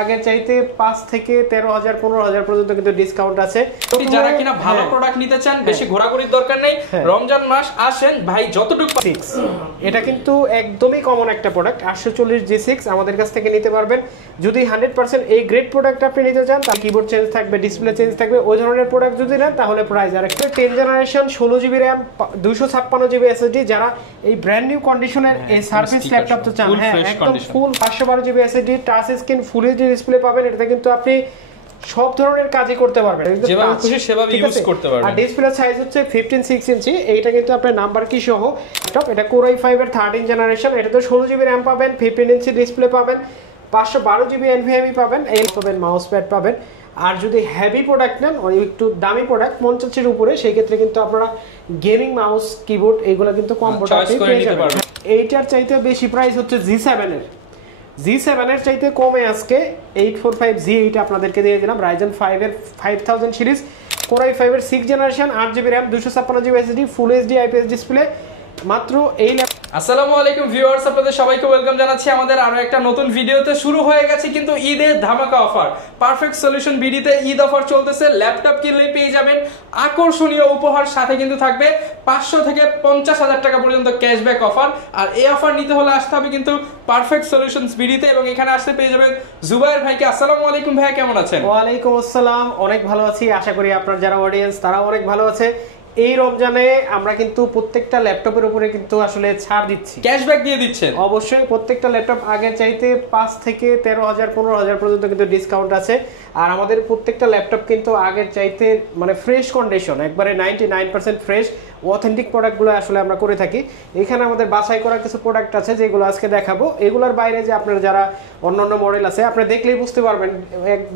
আগের চাইতে 5 থেকে 13,000 15,000 পর্যন্ত কিন্তু ডিসকাউন্ট আছে। যারা কিনা ভালো প্রোডাক্ট নিতে চান, বেশি ঘোরাঘুরির দরকার নেই, রমজান মাস আসেন ভাই যতটুকু। এটা কিন্তু একদমই কমন একটা প্রোডাক্ট 840 G6 আমাদের কাছ থেকে নিতে পারবেন। যদি 100% এই গ্রেড প্রোডাক্ট আপনি নিতে চান, তাহলে কিবোর্ড চেঞ্জ থাকবে, ডিসপ্লে চেঞ্জ থাকবে, ওই ধরনের প্রোডাক্ট যদি নেন তাহলে প্রাইস আর একটু। 10 generation 16GB RAM 256GB SSD, যারা এই ব্র্যান্ড নিউ কন্ডিশনের এই সার্ভিস ল্যাপটপ তো চান, হ্যাঁ একদম ফুল 512GB SSD touch screen full HD display পাবেন। এটা কিন্তু আপনি সব ধরনের কাজই করতে পারবেন, যেভাবে খুশি সেভাবে ইউজ করতে পারবেন। আর ডিসপ্লে সাইজ হচ্ছে 15.6 ইঞ্চি। এইটা কিন্তু আপনার নাম্বার কি সহ ল্যাপটপ। এটা Core i5 এর 13 জেনারেশন। এটাতে 16GB RAM পাবেন, 15 ইঞ্চি ডিসপ্লে পাবেন, 512GB NVMe পাবেন, এল পাবেন, মাউস প্যাড পাবেন। আর যদি হেভি প্রোডাক্ট নেন, একটু দামি প্রোডাক্ট 50-এর উপরে, সেই ক্ষেত্রে কিন্তু আপনারা গেমিং মাউস কিবোর্ড এগুলো কিন্তু কম প্রোডাক্টে পেয়ে যাবেন। এইটার চাইতে বেশি প্রাইস হচ্ছে G7 এর চাইতে কমে আজকে 845G এইটা আপনাদেরকে দিয়ে দিলাম। Ryzen 5 এর 5000 সিরিজ, Core i5 এর 6 generation, 8GB RAM 256GB SSD, full HD IPS display, মাত্র এই। আসসালামু আলাইকুম ভিউয়ার্স, আপনাদের সবাইকে ওয়েলকাম জানাচ্ছি আমাদের আরো একটা নতুন ভিডিওতে। শুরু হয়ে গেছে কিন্তু ঈদের ধামাকা অফার। পারফেক্ট সলিউশন বিডিতে ঈদ অফার চলতেছে। ল্যাপটপ কিনলেই পেয়ে যাবেন আকর্ষণীয় উপহার, সাথে কিন্তু থাকবে 500 থেকে 50,000 টাকা পর্যন্ত ক্যাশব্যাক অফার। আর এই অফার নিতে হলে আসতে হবে কিন্তু পারফেক্ট সলিউশনস বিডিতে, এবং এখানে আসতে পেয়ে যাবেন জুবায়ের ভাইকে। আসসালামু আলাইকুম ভাইয়া, কেমন আছেন? ওয়ালাইকুম আসসালাম, অনেক ভালো আছি। আশা করি আপনার যারা অডিয়েন্স তারা অনেক ভালো আছে। এই রমজানে আমরা কিন্তু প্রত্যেকটা ল্যাপটপের উপরে কিন্তু আসলে ছাড় দিচ্ছি, ক্যাশব্যাক দিয়ে দিচ্ছেন। অবশ্যই প্রত্যেকটা ল্যাপটপ আগের চাইতে 5 থেকে 13,000 15,000 পর্যন্ত কিন্তু ডিসকাউন্ট আছে। আর আমাদের প্রত্যেকটা ল্যাপটপ কিন্তু আগের চাইতে মানে ফ্রেশ কন্ডিশন, একবারে 99% ফ্রেশ অথেন্টিক প্রোডাক্টগুলো আসলে আমরা করে থাকি। এখানে আমাদের বাছাই করা কিছু প্রোডাক্ট আছে যেগুলো আজকে দেখাবো। এগুলোর বাইরে যে আপনার যারা অন্যান্য মডেল আছে, আপনি দেখলেই বুঝতে পারবেন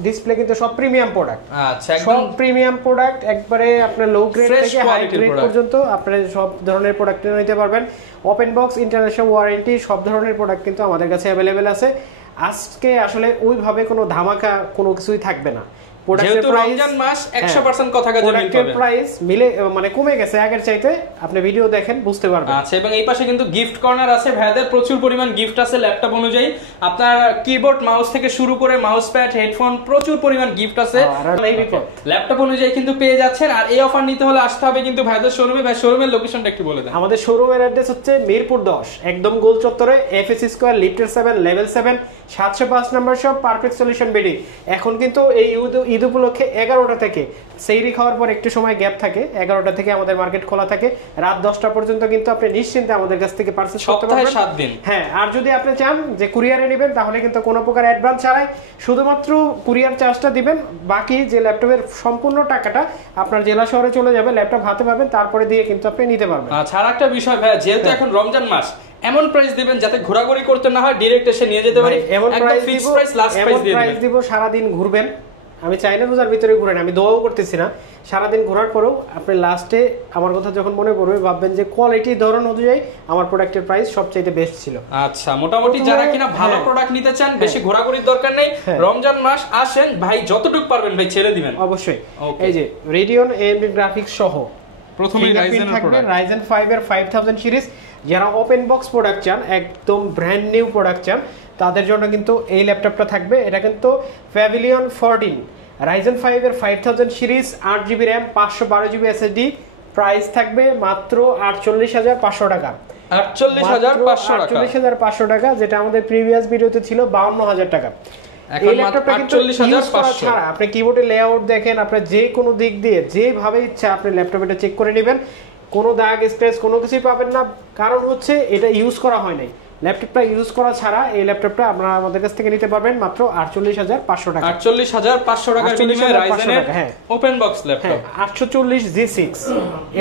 ডিসপ্লে কিন্তু সব প্রিমিয়াম প্রোডাক্ট। আচ্ছা, একদম প্রিমিয়াম প্রোডাক্ট, একবারে আপনার লো গ্রেড থেকে হাই গ্রেড পর্যন্ত আপনারা সব ধরনের প্রোডাক্ট নিতে পারবেন। ওপেন বক্স, ইন্টারন্যাশনাল ওয়ারেন্টি, সব ধরনের প্রোডাক্ট কিন্তু আমাদের কাছে অ্যাভেলেবেল আছে। আজকে আসলে ওইভাবে কোনো ধামাকা কোনো কিছুই থাকবে না। যেহেতু রমজান মাস 100% কথা কাজে মিল পাবেন। প্রাইস মিলে মানে কমে গেছে আগের চাইতে, আপনি ভিডিও দেখেন বুঝতে পারবেন। আচ্ছা, এবং এই পাশে কিন্তু গিফট কর্নার আছে ভাইদের, প্রচুর পরিমাণ গিফট আছে ল্যাপটপ অনুযায়ী। আপনার কিবোর্ড মাউস থেকে শুরু করে মাউস প্যাড, হেডফোন, প্রচুর পরিমাণ গিফট আছে ল্যাপটপ অনুযায়ী কিন্তু পেয়ে যাচ্ছেন। আর এই অফার নিতে হলে আসতে হবে কিন্তু ভাইদের শোরুমে। ভাই শোরুমের লোকেশনটা একটু বলে দেন। আমাদের শোরুমের অ্যাড্রেস হচ্ছে মিরপুর 10, একদম গোল চত্বরে, FS স্কয়ার, লিফটের 7, লেভেল 7, 705 নম্বর শপ, পারফেক্ট সলিউশন বিডি। এখন কিন্তু এই ঈদ উপলক্ষে 11টা থেকে, সেইরি খাওয়ার পর একটু সময় গ্যাপ থাকে, 11টা থেকে আমাদের মার্কেট খোলা থাকে, রাত 10টা পর্যন্ত কিন্তু আপনি নিশ্চিন্তে আমাদের কাছ থেকে পারচেজ করতে পারবেন। 7 দিন। হ্যাঁ, আর যদি আপনি চান যে কুরিয়ারে নেবেন, তাহলে কিন্তু কোনো প্রকার অ্যাডভান্স ছাড়াই শুধুমাত্র কুরিয়ার চার্জটা দিবেন। বাকি যে ল্যাপটপের সম্পূর্ণ টাকাটা আপনার জেলা শহরে চলে যাবে, ল্যাপটপ হাতে পাবেন, তারপরে দিয়ে কিন্তু আপনি নিতে পারবেন। আচ্ছা, আর একটা বিষয় ভাই, যেহেতু এখন রমজান মাস, এমন প্রাইস দিবেন যাতে ঘোরাঘুরি করতে না হয়, ডাইরেক্ট এসে নিয়ে যেতে পারি। এমন প্রাইস দিব, সারা দিন ঘুরবেন। আমি চাই না রোজার ভিতরে ঘুরেন, আমি দোয়াও করতেছি না। সারাদিন ঘোরার পরেও আপনি লাস্টে আমার কথা যখন মনে পড়বে, ভাববেন যে কোয়ালিটি ধরন অনুযায়ী আমার প্রোডাক্টের প্রাইস সবচেয়ে বেস্ট ছিল। আচ্ছা, মোটামুটি যারা কিনা ভালো প্রোডাক্ট নিতে চান, বেশি ঘোরাঘুরির দরকার নেই, রমজান মাস আসেন ভাই যতটুকু পারবেন ভাই ছেড়ে দিবেন। অবশ্যই। এই যে রেডিয়ন AMD গ্রাফিক্স সহ প্রথমেই Ryzen 5 এর 5000 সিরিজ, যারা ওপেন বক্স প্রোডাক্ট চান, একদম ব্র্যান্ড নিউ প্রোডাক্ট চান, তাদের জন্য কিন্তু এই ল্যাপটপটা থাকবে। এটা কিন্তু Pavilion 14 Ryzen 5 এর 5000 series, 8GB RAM 512GB SSD, price থাকবে মাত্র 48,500 টাকা। 48,500 টাকা, যেটা আমাদের প্রিভিয়াস ভিডিওতে ছিল 52,000 টাকা। এই ল্যাপটপটা কিন্তু 48,500 ছাড়া আপনি কিবোর্ডের লেআউট দেখেন, আপনার যে কোনো দিক দিয়ে যেভাবে ইচ্ছা আপনি ল্যাপটপটা চেক করে নেবেন, কোনো দাগ স্ক্র্যাচ কোনো কিছুই পাবেন না। কারণ হচ্ছে এটা ইউজ করা হয় নাই। ল্যাপটপটা ইউজ করা ছাড়া এই ল্যাপটপটা আপনারা আমাদের কাছ থেকে নিতে পারবেন মাত্র 48,500 টাকা। 48,500 টাকার বিনিময়ে Ryzen এর ওপেন বক্স ল্যাপটপ 840 G6।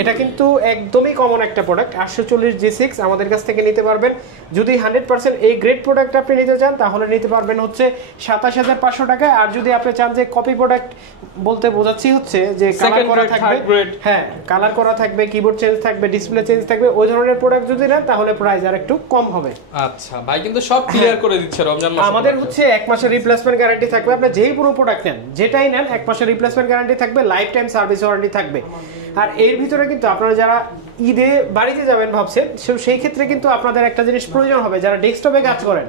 এটা কিন্তু একদমই কমন একটা প্রোডাক্ট। 840 G6 আমাদের কাছ থেকে নিতে পারবেন। যদি 100% এই গ্রেড প্রোডাক্ট আপনি নিতে চান, তাহলে নিতে পারবেন হচ্ছে 27,500 টাকা। আর যদি আপনি চান যে কপি প্রোডাক্ট, বলতে বোঝাচ্ছি হচ্ছে যে কালার করা থাকবে, হ্যাঁ কালার করা থাকবে, কিবোর্ড চেঞ্জ থাকবে, ডিসপ্লে চেঞ্জ থাকবে, ওই ধরনের প্রোডাক্ট যদি নেন, তাহলে প্রাইস আর একটু কম হবে। আচ্ছা ভাই কিন্তু সব ক্লিয়ার করে দিচ্ছে রমজান মাসে। আমাদের হচ্ছে 1 মাসের রিপ্লেসমেন্ট গ্যারান্টি থাকবে, আপনি যেই পুরো প্রোডাক্ট নেন যেটাই নেন 1 মাসের রিপ্লেসমেন্ট গ্যারান্টি থাকবে, লাইফ টাইম সার্ভিস ওয়ারেন্টি থাকবে। আর এর ভিতরে কিন্তু আপনারা যারা ঈদে বাড়িতে যাবেন ভাবছেন, সেই ক্ষেত্রে কিন্তু আপনাদের একটা জিনিস প্রয়োজন হবে, যারা ডেস্কটপে কাজ করেন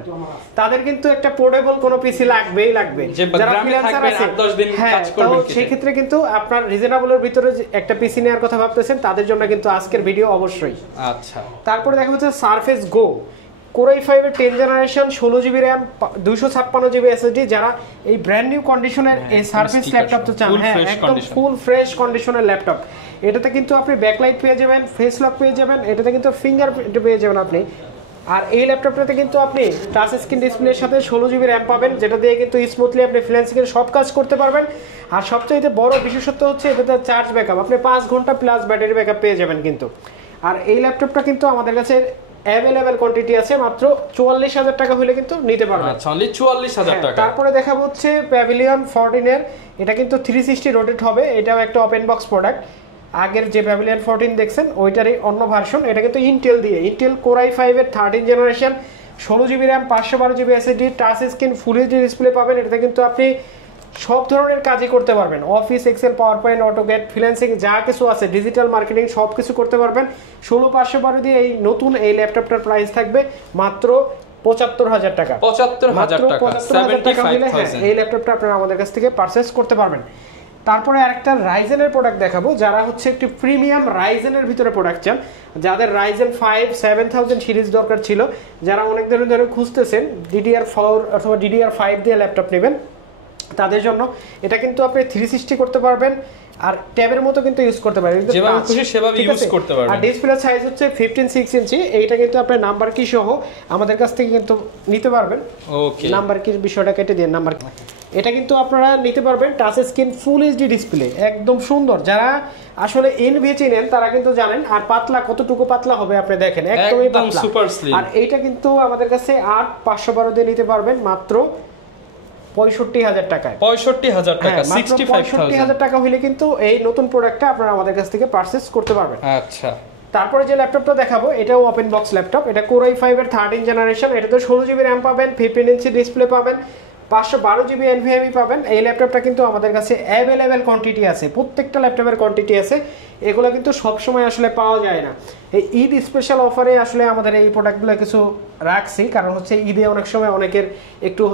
তাদের কিন্তু একটা পোর্টেবল কোনো পিসি লাগবেই লাগবে। যারা ফ্রিল্যান্সার আছে, হ্যাঁ, তো সেই ক্ষেত্রে কিন্তু আপনার রিজনেবলের ভিতরে একটা পিসি নেওয়ার কথা ভাবতেছেন, তাদের জন্য কিন্তু আজকের ভিডিও অবশ্যই। আচ্ছা, তারপরে দেখা হচ্ছে সারফেস গো Core i5 এর 10 generation 16 GB RAM 256 GB SSD, যারা এই ব্র্যান্ড নিউ কন্ডিশনের এই সারফেস ল্যাপটপ তো চান, হ্যাঁ একদম ফুল ফ্রেশ কন্ডিশনের ল্যাপটপ, এটাতে কিন্তু আপনি ব্যাকলাইট পেয়ে যাবেন, ফেস লক পেয়ে যাবেন, এটাতে কিন্তু ফিঙ্গারপ্রিন্ট পেয়ে যাবেন আপনি। আর এই ল্যাপটপটাতে কিন্তু আপনি টাচ স্ক্রিন ডিসপ্লের সাথে 16 জিবি RAM পাবেন, যেটা দিয়ে কিন্তু স্মুথলি আপনি ফ্রিল্যান্সিং এর সব কাজ করতে পারবেন। আর সবচেয়ে বড় বিশেষত্ব হচ্ছে এটাতে চার্জ ব্যাকআপ, আপনি 5 ঘন্টা প্লাস ব্যাটারি ব্যাকআপ পেয়ে যাবেন কিন্তু। আর এই ল্যাপটপটা কিন্তু আমাদের কাছে अवेलेबल কোয়ান্টিটি আছে, মাত্র 44000 টাকা হলে কিন্তু নিতে পারবেন। আচ্ছা, অনলি 44000 টাকা। তারপরে দেখাবো হচ্ছে প্যাভিলিয়ন 14 এর, এটা কিন্তু 360 রোটেট হবে, এটাও একটা ওপেন বক্স প্রোডাক্ট। আগের যে প্যাভিলিয়ন 14 দেখছেন ওইটারই অন্য ভার্সন, এটা কিন্তু ইন্টেল দিয়ে, ইন্টেল Core i5 এর 13 generation 16 GB RAM 512 GB SSD, touch screen full HD display পাবেন। এটাতে কিন্তু আপনি সব ধরনের কাজই করতে পারবেন, office, Excel, PowerPoint, AutoCAD, freelancing যা কিছু আছে, ডিজিটাল মার্কেটিং সব কিছু করতে পারবেন। 16512 দিয়ে এই নতুন এই ল্যাপটপটার প্রাইস থাকবে মাত্র 75000 টাকা। 75000 টাকা, 75000 টাকা হলে এই ল্যাপটপটা আপনারা আমাদের কাছ থেকে পারচেজ করতে পারবেন। তারপরে আরেকটা রাইজেনের প্রোডাক্ট দেখাবো, যারা হচ্ছে একটু প্রিমিয়াম রাইজেনের ভিতরে প্রোডাক্ট চান, যাদের রাইজেন 5 7000 সিরিজ দরকার ছিল, যারা অনেক দিন ধরে খুঁজতেছেন DDR4 অথবা DDR5 দিয়ে ল্যাপটপ নেবেন, তাদের জন্য এটা কিন্তু আপনি 360 করতে পারবেন, আর ট্যাবের মতো কিন্তু ইউজ করতে পারবেন, যেভাবে খুশি সেভাবে ইউজ করতে পারবেন। আর ডিসপ্লে সাইজ হচ্ছে 15.6 ইঞ্চি, এইটা কিন্তু আপনি নাম্বার কি সহ আমাদের কাছ থেকে কিন্তু নিতে পারবেন। ওকে, নাম্বার কি বিষয়টা কেটে দিন, নাম্বার এটা কিন্তু আপনারা নিতে পারবেন। Touch screen full HD display একদম সুন্দর, যারা আসলে এনভিএচি নেন তারা কিন্তু জানেন। আর পাতলা কতটুকু পাতলা হবে আপনি দেখেন, একদমই পাতলা, সুপার স্লিম। আর এইটা কিন্তু আমাদের কাছে 8512 দিয়ে নিতে পারবেন মাত্র 65000 টাকায়। 65000 টাকা, 65000 টাকা হলে কিন্তু এই নতুন প্রোডাক্টটা আপনারা আমাদের কাছ থেকে পারচেজ করতে পারবেন। আচ্ছা, তারপরে যে ল্যাপটপটা দেখাবো এটাও ওপেন বক্স ল্যাপটপ, এটা Core i5 এর 13 জেনারেশন, এটাতে 16 জিবি RAM পাবেন, 15 ইঞ্চি ডিসপ্লে পাবেন, 512 জিবি NVMe পাবেন। এই ল্যাপটপটা কিন্তু আমাদের কাছে অ্যাভেলেবেল কোয়ান্টিটি আছে, প্রত্যেকটা ল্যাপটপের কোয়ান্টিটি আছে, এগুলো কিন্তু সব সময় আসলে পাওয়া যায় না। এই ঈদ স্পেশাল অফারে আসলে আমাদের এই প্রোডাক্টগুলো কিছু রাখছি, কারণ হচ্ছে ঈদে অনেক সময় অনেকের একটু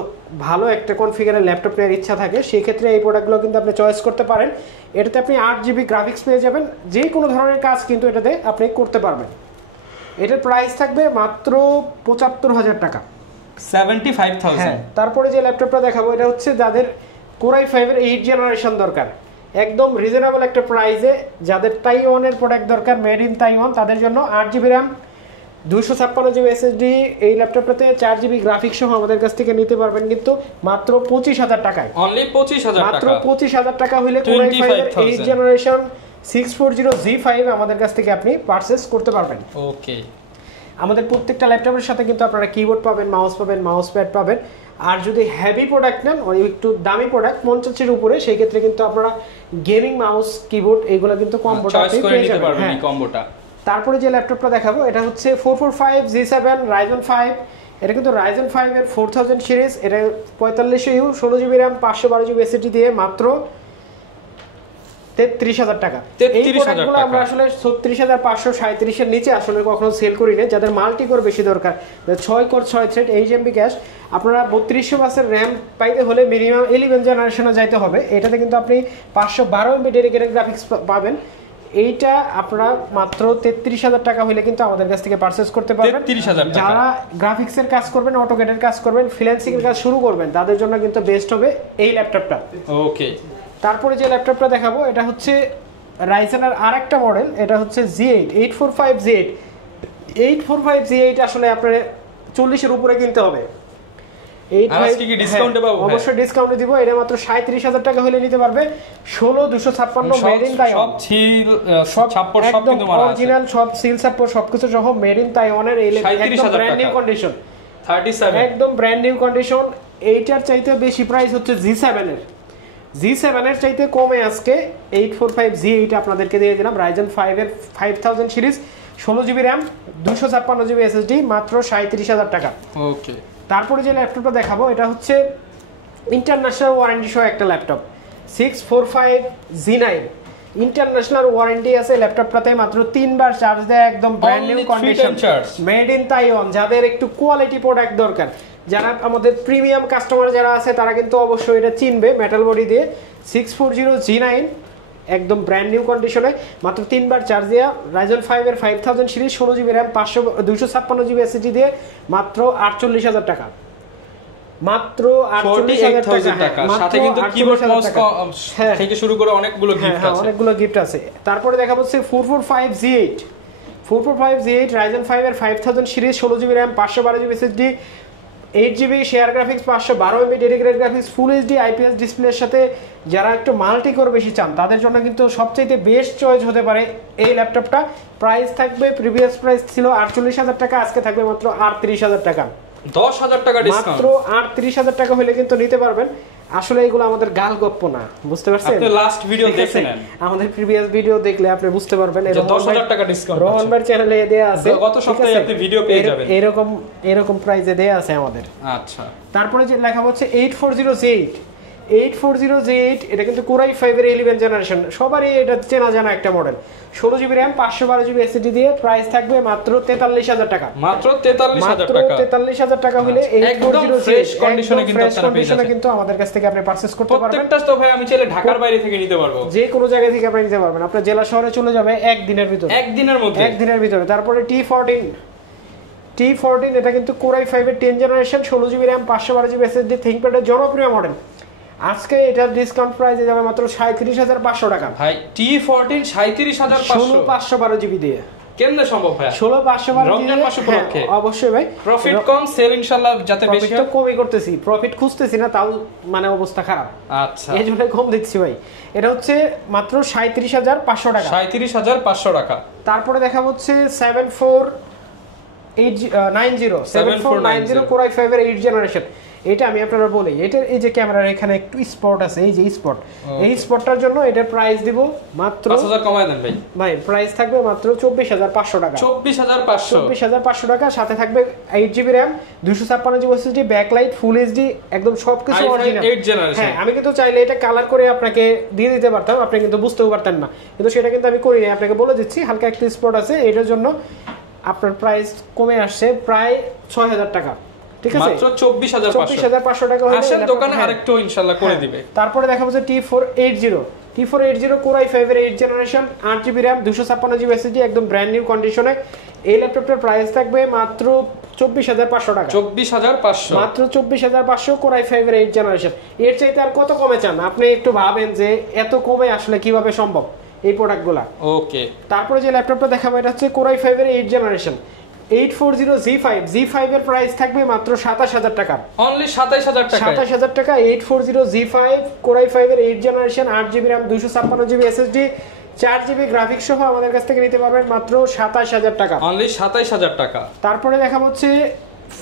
ভালো একটা কনফিগারের ল্যাপটপ নেওয়ার ইচ্ছা থাকে, সেই ক্ষেত্রে এই প্রোডাক্টগুলো কিন্তু আপনি চয়েস করতে পারেন। এটাতে আপনি 8 জিবি গ্রাফিক্স পেয়ে যাবেন, যে কোনো ধরনের কাজ কিন্তু এটাতে আপনি করতে পারবেন। এটার প্রাইস থাকবে মাত্র 75000 টাকা, 75000। তারপরে যে ল্যাপটপটা দেখাবো এটা হচ্ছে যাদের Core i5 এর 8 জেনারেশন দরকার, একদম রিজনেবল একটা প্রাইসে, যাদের তাইওয়ানের প্রোডাক্ট দরকার, মেড ইন তাইওয়ান, তাদের জন্য 8 জিবি RAM 256 জিবি এসএসডি, এই ল্যাপটপটাতে 4 জিবি গ্রাফিক্স সহ আমাদের কাছ থেকে নিতে পারবেন কিন্তু মাত্র 25000 টাকায়। অনলি 25000 টাকা, মাত্র 25000 টাকা হলে Core i5 এর 8 জেনারেশন 640G5 আমাদের কাছ থেকে আপনি পারচেজ করতে পারবেন। ওকে, আমাদের প্রত্যেকটা ল্যাপটপের সাথে কিন্তু আপনারা কিবোর্ড পাবেন, মাউস পাবেন, মাউস প্যাড পাবেন। আর যদি হেভি প্রোডাক্ট নেন, একটু দামি প্রোডাক্ট 50-এর উপরে, সেই ক্ষেত্রে কিন্তু আপনারা গেমিং মাউস, কিবোর্ড এগুলো কিন্তু কম্বোটা পেয়ে যাবেন। এই কম্বোটা। তারপরে যে ল্যাপটপটা দেখাবো এটা হচ্ছে 445G7 Ryzen 5, এটা কিন্তু Ryzen 5 এর 4000 সিরিজ, এটা 4500U 16 GB RAM 512 GB SSD দিয়ে মাত্র 33000 টাকা। এই প্রোডাক্টগুলো আমরা আসলে 36500 37 এর নিচে আসলে কখনো সেল করি না, যাদের মাল্টি কোর বেশি দরকার, 6 কোর 6 থ্রেড HMB ক্যাশ, আপনারা 3200 বাসের RAM পাইতে হলে মিনিমাম 11 জেনারেশনে যাইতে হবে। এটাতে কিন্তু আপনি 512 MB ডেডিকেটেড গ্রাফিক্স পাবেন, এইটা আপনারা মাত্র 33000 টাকা হলে কিন্তু আমাদের কাছ থেকে পারচেজ করতে পারবেন। 33000 টাকা। যারা গ্রাফিক্সের কাজ করবেন, অটোক্যাডের কাজ করবেন, ফ্রিল্যান্সিং এর কাজ শুরু করবেন, তাদের জন্য কিন্তু বেস্ট হবে এই ল্যাপটপটা। ওকে, তারপরে যে ল্যাপটপটা দেখাবো এটা হচ্ছে রাইজেনের আরেকটা মডেল, এটা হচ্ছে G8 845G8। 845G8 আসলে আপনার 40 এর উপরে কিনতে হবে। অবশ্যই ডিসকাউন্টে দিব, এটা মাত্র 37000 টাকা হলে নিতে পারবে। 16256 মেড ইন তাইওয়ান, সব কিন্তু অরিজিনাল, সব সিল সাপোর্ট সবকিছু সহ মেড ইন তাইওয়ানের, এই একদম ব্র্যান্ড নিউ কন্ডিশন, 37 একদম ব্র্যান্ড নিউ কন্ডিশন। এইটার চাইতে বেশি প্রাইস হচ্ছে G7 এর, G7 এর চাইতে কমে আজকে 845G8 আপনাদেরকে দিয়ে দিলাম। Ryzen 5 এর 5000 series 16GB RAM 256GB SSD মাত্র 37,000 টাকা। ওকে, তারপরে যে ল্যাপটপটা দেখাবো এটা হচ্ছে ইন্টারন্যাশনাল ওয়ারেন্টি সহ একটা ল্যাপটপ 645G9 ইন্টারন্যাশনাল ওয়ারেন্টি আছে ল্যাপটপটাতে, মাত্র 3 বার চার্জ দেয়, একদম brand new condition, made in Taiwan. যাদের একটু কোয়ালিটি প্রোডাক্ট দরকার, যারা আমাদের প্রিমিয়াম কাস্টমার যারা আছে তারা কিন্তু অবশ্যই এটা চিনবে, মেটাল বডি দিয়ে 640G9 একদম ব্র্যান্ড নিউ কন্ডিশনে, মাত্র 3 বার চার্জ দেওয়া, Ryzen 5 এর 5000 series 16GB RAM 256GB SSD দিয়ে মাত্র 48,000 টাকা। মাত্র 48,000 টাকা, সাথে কিন্তু কিবোর্ড মাউস থেকে শুরু করে অনেকগুলো গিফট আছে, অনেকগুলো গিফট আছে। তারপরে দেখাবো হচ্ছে 445G8 Ryzen 5 এর 5000 series 16GB RAM 512GB SSD 8GB share graphics 512MB dedicated graphics full HD IPS ডিসপ্লের সাথে যারা একটু মাল্টি কোর বেশি চান তাদের জন্য কিন্তু সবচেয়ে বেস্ট চয়েস হতে পারে এই ল্যাপটপটা। প্রাইস থাকবে, প্রিভিয়াস প্রাইস ছিল 48,000 টাকা, আজকে থাকবে মাত্র 38,000 টাকা, 10,000 টাকা ডিসকাউন্ট। মাত্র 38,000 টাকা হলে কিন্তু নিতে পারবেন। আসলে এগুলো আমাদের গাল গপ্প না, বুঝতে পারছেন? আপনি লাস্ট ভিডিও দেখেন, আমাদের প্রিভিয়াস ভিডিও দেখলে আপনি বুঝতে পারবেন। 10,000 টাকা ডিসকাউন্ট রোহন ভাই চ্যানেলে দেয়া আছে, গত সপ্তাহে আপনি ভিডিও পেয়ে যাবেন, এরকম প্রাইসে দেয়া আছে আমাদের। আচ্ছা, তারপরে যে লেখা হচ্ছে 840G8 এটা কিন্তু Core i5 এর 11 জেনারেশন, সবারই এটা চেনা জানা একটা model, 16GB RAM 512GB SSD দিয়ে প্রাইস থাকবে মাত্র 43,000 টাকা, মাত্র 43,000 টাকা হলে 840G ফ্রেশ কন্ডিশনে কিন্তু আপনারা পেয়ে যাবেন, কিন্তু আমাদের কাছ থেকে আপনি পারচেজ করতে পারবেন। প্রত্যেকটা তো ভাই আমি চাইলে ঢাকার বাইরে থেকে নিতে পারবো, যে কোনো জায়গা থেকে আপনি নিতে পারবেন, আপনার জেলা শহরে চলে যাবে একদিনের ভিতরে। তারপরে T14 এটা কিন্তু Core i5 এর 10 generation 16GB RAM 512GB SSD ThinkPad এর জনপ্রিয় মডেল, আজকে এটার ডিসকাউন্ট প্রাইসে যাবে মাত্র 37,500 টাকা। ভাই T14 37,500 16/512GB দিয়ে কেমনে সম্ভব ভাই? 16/512 রমজান মাস উপলক্ষে অবশ্যই ভাই, প্রফিট কম, সেল ইনশাআল্লাহ যাতে বেশি হয়, কমই করতেছি, প্রফিট খুঁজতেছি না, তাও মানে অবস্থা খারাপ, আচ্ছা এই জন্য কম দিচ্ছি ভাই। এটা হচ্ছে মাত্র 37,500 টাকা, 37,500 টাকা। তারপরে দেখা হচ্ছে 7490 Core i5 এর 8 জেনারেশন, এটা আমি আপনারা বলি, এটার এই যে ক্যামেরার এখানে একটু স্পট আছে, এই যে স্পট, এই স্পটটার জন্য এটার প্রাইস দিব মাত্র 5,000 কমায় দেন ভাই, প্রাইস থাকবে মাত্র 24,500 টাকা, 24,500 টাকা, সাথে থাকবে 8GB RAM 256GB SSD backlight full HD একদম সবকিছু অরিজিনাল 8 জেনারেশন। হ্যাঁ, আমি কিন্তু চাইলে এটা কালার করে আপনাকে দিয়ে দিতে পারতাম, আপনি কিন্তু বুঝতেও পারতেন না, কিন্তু সেটা কিন্তু আমি করি না, আপনাকে বলে দিচ্ছি হালকা একটা স্পট আছে, এটার জন্য আপনার প্রাইস কমে আসছে প্রায় 6,000 টাকা, ঠিক আছে, মাত্র 24,500 টাকা হলে আসেন দোকানে আরেকটু ইনশাআল্লাহ করে দিবে। তারপরে দেখাবো যে T480 Core i5 এর 8 generation 8GB RAM 256GB SSD একদম ব্র্যান্ড নিউ কন্ডিশনে, এই ল্যাপটপটার প্রাইস থাকবে মাত্র 24,500 টাকা, 24,500, মাত্র 24,500 Core i5 এর 8 জেনারেশন। এর চাইতে আর কত কমে চান আপনি? একটু ভাবেন যে এত কমে আসলে কিভাবে সম্ভব এই প্রোডাক্টগুলা। ওকে, তারপরে যে ল্যাপটপটা দেখাবো এটা হচ্ছে Core i5 এর 8 জেনারেশন 840G5 এর প্রাইস থাকবে মাত্র 27,000 টাকা, অনলি 27,000 টাকা। 840G5 Core i5 এর 8 generation 8GB RAM 256GB SSD 4GB graphics সহ আমাদের কাছ থেকে নিতে পারবেন মাত্র 27,000 টাকা, অনলি 27,000 টাকা। তারপরে দেখাবো হচ্ছে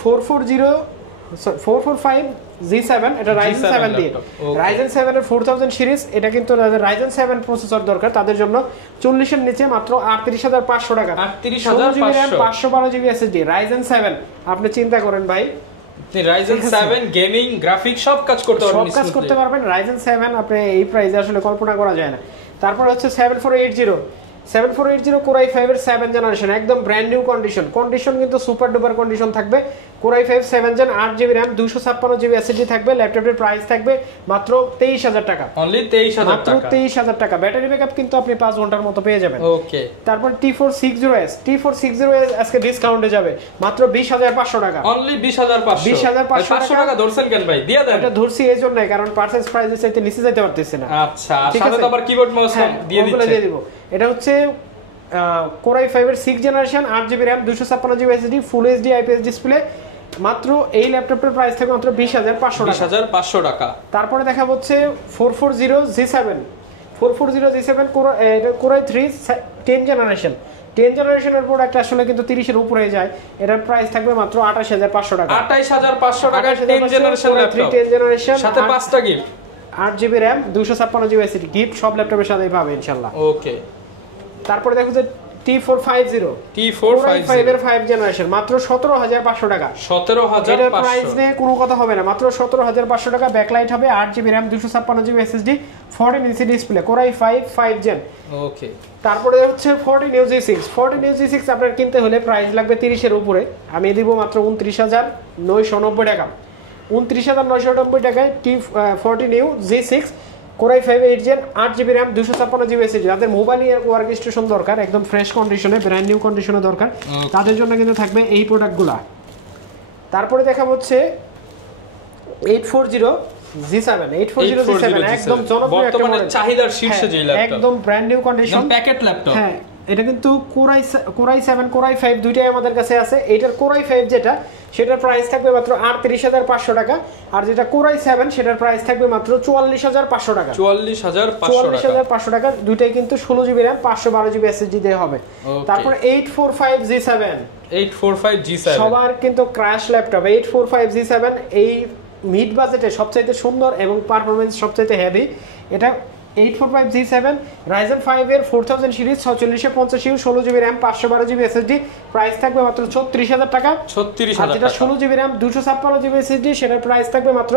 445G7 এটা Ryzen 7 দিয়ে, Ryzen 7 এর 4000 সিরিজ, এটা কিন্তু Ryzen 7 প্রসেসর দরকার তাদের জন্য 40 এর নিচে মাত্র 38,500 টাকা, 38,500 512GB SSD Ryzen 7। আপনি চিন্তা করেন ভাই, Ryzen 7 গেমিং গ্রাফিক্স সব কাজ করতে পারবেন, Ryzen 7 আপনি এই প্রাইসে আসলে কল্পনা করা যায় না। তারপর হচ্ছে 7480 Core i5 এর 7 জেনারেশন একদম ব্র্যান্ড নিউ কন্ডিশন কিন্তু সুপার ডুপার কন্ডিশন থাকবে, Core i5 7 gen 8GB RAM 256GB SSD থাকবে, ল্যাপটপের প্রাইস থাকবে মাত্র 23,000 টাকা, অনলি 23,000 টাকা, 23,000 টাকা। ব্যাটারি ব্যাকআপ কিন্তু আপনি 5 ঘন্টার মতো পেয়ে যাবেন। ওকে, তারপর T460S আজকে ডিসকাউন্টে যাবে মাত্র 20,500 টাকা, অনলি 20,500 টাকা। ধরছেন কেন ভাই? দিয়া দেন। এটা ধরছি এই জন্যই কারণ পারচেজ প্রাইসের চাইতে নিচে যাইতে পারতেছি না। আচ্ছা, সাথে তো আবার কিবোর্ড মাউস দিয়ে দিচ্ছি। এটা হচ্ছে Core i5 এর 6 generation 8GB RAM 256GB SSD full HD IPS display, মাত্র এই ল্যাপটপের প্রাইস থাকে মাত্র 20,500 টাকা। তারপরে দেখা হচ্ছে 440G7 Core i3 10 জেনারেশনের প্রোডাক্ট আসলে কিন্তু 30 এর উপরে যায়, এটার প্রাইস থাকবে মাত্র 28,500 টাকা, 28,500 টাকা 10 জেনারেশন ল্যাপটপ, 10 জেনারেশন সাথে 5টা gift, 8GB RAM 256GB SSD gift সব ল্যাপটপের সাথেই পাবে ইনশাআল্লাহ। ওকে, তারপরে দেখো যে T450 T450 এর 5 জেনারেশন মাত্র 17500 টাকা। 17500 এটার প্রাইস নিয়ে কোনো কথা হবে না, মাত্র 17500 টাকা। ব্যাকলাইট হবে, 8GB RAM, 256GB SSD, 14 inch display, Core i5 5 gen. ওকে, তারপরে হচ্ছে 14 G6। 14 G6 আপনার কিনতে হলে প্রাইস লাগবে 30 এর উপরে, আমি দিব মাত্র 29990 টাকা। 29990 টাকায় T14 G6 Core i5 8 gen, 8GB RAM, 256GB SSD। যাদের মোবাইল ওয়ার্ক স্টেশন দরকার একদম ফ্রেশ কন্ডিশনে, ব্র্যান্ড নিউ কন্ডিশনে দরকার, তাদের জন্য কিন্তু থাকবে এই প্রোডাক্টগুলা। তারপরে দেখা হচ্ছে 840 G7 একদম জনপ্রিয় একটা মডেল, চাহিদার শীর্ষে যে ল্যাপটপ, একদম brand new condition packet laptop. হ্যাঁ, এটা কিন্তু Core i7 Core i5 দুইটাই আমাদের কাছে আছে। এটার Core i5 যেটা, সেটার প্রাইস থাকবে মাত্র 38500 টাকা, আর যেটা Core i7 সেটার প্রাইস থাকবে মাত্র 44500 টাকা। 44500 টাকা। দুইটাই কিন্তু 16GB RAM, 512GB SSD দিয়ে হবে। তারপর 845 G7 সবার কিন্তু ক্র্যাশ ল্যাপটপ। 845 G7 এই মিড বাজেটে সবচাইতে সুন্দর এবং পারফরম্যান্স সবচাইতে হেভি। এটা 845 G7 Ryzen 5 এর 4000 series, 4650U, 16GB RAM, 512GB SSD, price থাকবে মাত্র 36000 টাকা। 36000 যেটা 16GB RAM, 256GB SSD, সেটার প্রাইস থাকবে মাত্র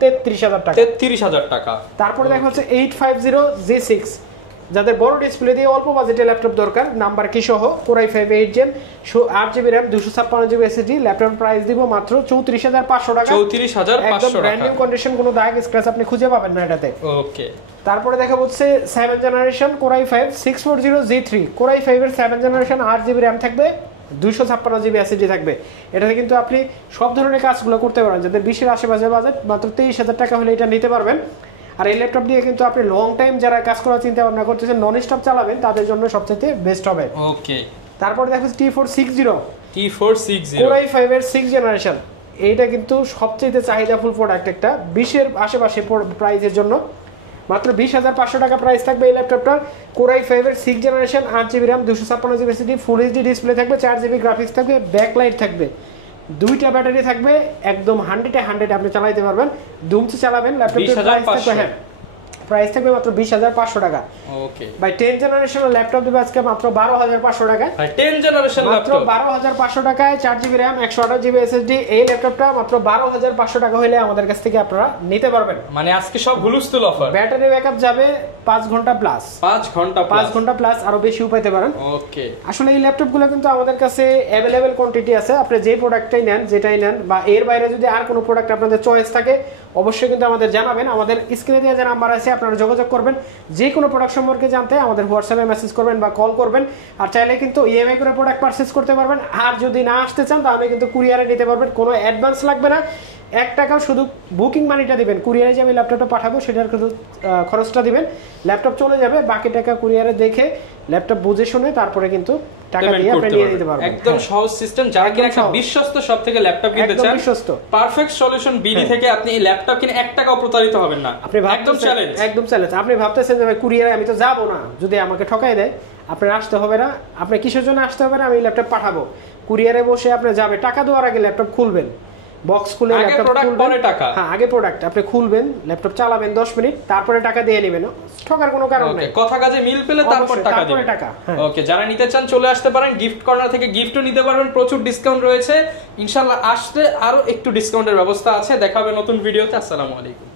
33000 টাকা। 33000 টাকা। তারপরে দেখা হচ্ছে 850 G6, যাদের বড় ডিসপ্লে দিয়ে অল্প বাজেটে ল্যাপটপ দরকার, নাম্বার কি সহ, Core i5 8 gen, 8GB RAM, 256GB SSD, laptop price দিব মাত্র 34500 টাকা। 34500 টাকা, ব্র্যান্ড নিউ কন্ডিশন, কোনো দাগ স্ক্র্যাচ আপনি খুঁজে পাবেন না এটাতে। ওকে। তারপরে দেখা হচ্ছে 7 generation Core i5 640 G3, Core i5 এর 7 জেনারেশন, 8GB RAM থাকবে, 256GB SSD থাকবে। এটাতে কিন্তু আপনি সব ধরনের কাজগুলো করতে পারবেন। যাদের 20 এর আশেপাশে বাজেট, মাত্র 23000 টাকা হলে এটা নিতে পারবেন। আর এই ল্যাপটপ দিয়ে কিন্তু আপনি লং টাইম যারা কাজ করার চিন্তা ভাবনা করতেছেন, নন স্টপ চালাবেন, তাদের জন্য সবচেয়ে বেস্ট হবে। ওকে। তারপরে দেখো T460 T460 Core i5 এর 6 জেনারেশন। এইটা কিন্তু সবচেয়ে চাহিদাফুল প্রোডাক্ট একটা 20 এর আশেপাশে প্রাইসের জন্য, মাত্র 20500 টাকা প্রাইস থাকবে এই ল্যাপটপটার। Core i5 এর 6 generation, 8GB RAM, 256GB SSD, ফুল এইচডি ডিসপ্লে থাকবে, 4GB গ্রাফিক্স থাকবে, ব্যাকলাইট থাকবে, দুইটা ব্যাটারি থাকবে, একদম 100 আপনি চালাতে পারবেন, দুমতে চালাবেন। ল্যাপটপের প্রাইস থাকবে, হ্যাঁ, প্রাইস থাকবে মাত্র 20500 টাকা। ওকে ভাই 10 জেনারেশনের ল্যাপটপ দিবে আজকে মাত্র 12500 টাকা। ভাই 10 জেনারেশন মাত্র ল্যাপটপ 12500 টাকায় 4GB RAM, 128GB SSD, এই ল্যাপটপটা মাত্র 12500 টাকা হলে আমাদের কাছ থেকে আপনারা নিতে পারবেন। মানে আজকে সব হুলস্থুল অফার। ব্যাটারি ব্যাকআপ যাবে 5 ঘন্টা প্লাস, 5 ঘন্টা প্লাস, আরো বেশিও পেতে পারেন। ওকে। আসলে এই ল্যাপটপগুলো কিন্তু আমাদের কাছে अवेलेबल কোয়ান্টিটি আছে। আপনি যে প্রোডাক্টটাই নেন, যেটাই নেন, বা এর বাইরে যদি আর কোনো প্রোডাক্ট আপনাদের চয়েস থাকে, অবশ্যই কিন্তু আমাদের জানাবেন। আমাদের স্ক্রিনে দেওয়া যে নাম্বার আছে আপনারা যোগাযোগ করবেন। যে কোনো প্রোডাক্ট সম্পর্কে জানতে আমাদের হোয়াটসঅ্যাপে মেসেজ করবেন বা কল করবেন। আর চাইলে কিন্তু ইএমআই করে প্রোডাক্ট পারচেজ করতে পারবেন। আর যদি না আসতে চান তাহলে কিন্তু কুরিয়ারে নিতে পারবেন, কোনো অ্যাডভান্স লাগবে না, 1 টাকাও, শুধু বুকিং মানিটা দিবেন। কুরিয়ারে যে আমি ল্যাপটপটা পাঠাবো সেটার কিন্তু খরচটা দিবেন, ল্যাপটপ চলে যাবে, বাকি টাকা কুরিয়ারে দেখে ল্যাপটপ বুঝে শুনে তারপরে কিন্তু টাকা দিয়ে আপনি নিয়ে নিতে পারবেন। একদম সহজ সিস্টেম। যারা কিনা একটা বিশ্বস্ত শপ থেকে ল্যাপটপ কিনতে চান, পারফেক্ট সলিউশন বিডি থেকে আপনি এই ল্যাপটপ কিনে 1 টাকাও প্রতারিত হবেন না। আপনি একদম চ্যালেঞ্জ। আপনি ভাবতেছেন যে ভাই কুরিয়ারে আমি তো যাবো না, যদি আমাকে ঠকাই দেয়, আপনার আসতে হবে না। আপনি কিসের জন্য আসতে হবে না, আমি ল্যাপটপ পাঠাবো, কুরিয়ারে বসে আপনি যাবে, টাকা দেওয়ার আগে ল্যাপটপ খুলবেন, বক্স খুলে ল্যাপটপ খুলবেন, হ্যাঁ আগে প্রোডাক্ট আপনি খুলবেন, ল্যাপটপ চালাবেন 10 মিনিট, তারপরে টাকা দিয়ে নেবেন। ঠকার কোনো কারণ নেই, কথা কাজে মিল পেলে তারপর টাকা দিবেন। ওকে, যারা নিতে চান চলে আসতে পারেন, গিফট কর্নার থেকে গিফটও নিতে পারবেন, প্রচুর ডিসকাউন্ট রয়েছে। ইনশাআল্লাহ আসলে আরো একটু ডিসকাউন্টের ব্যবস্থা আছে। দেখা হবে নতুন ভিডিওতে। আসসালামু আলাইকুম।